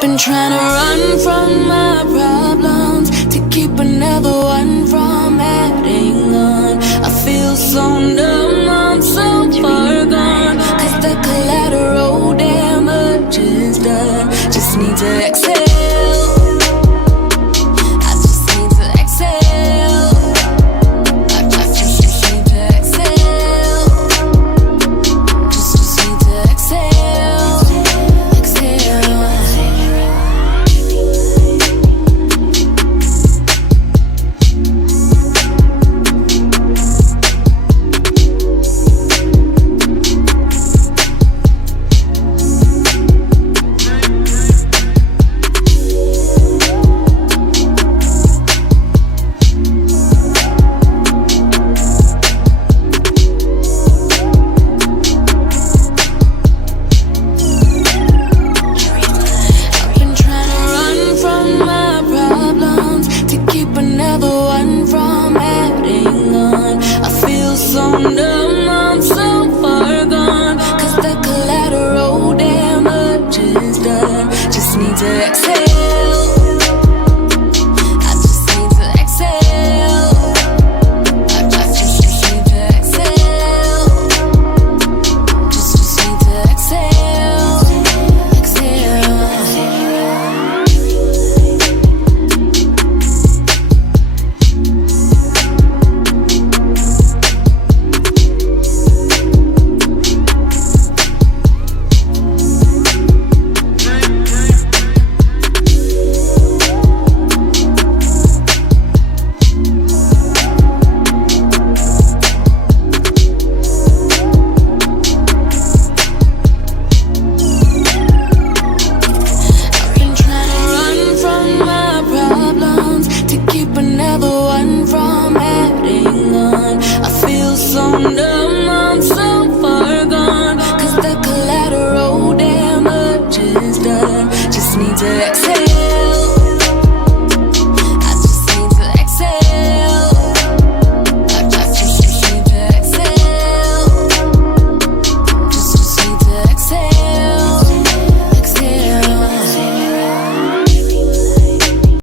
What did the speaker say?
Been trying to run from my problems to keep another one from adding on. I feel so numb, I'm so far gone, 'cause the collateral damage is done. Just need to exhale. I just need to exhale. I just need to exhale. Just need to exhale. Exhale. Another one from adding on. I feel so numb, I'm so far gone, 'cause the collateral damage is done. Just need to exhale. I just need to exhale. I just need to exhale. Just need to exhale. Exhale. Another one from adding on. I feel so numb, I'm so far gone, 'cause the collateral damage is done. Just need to exhale.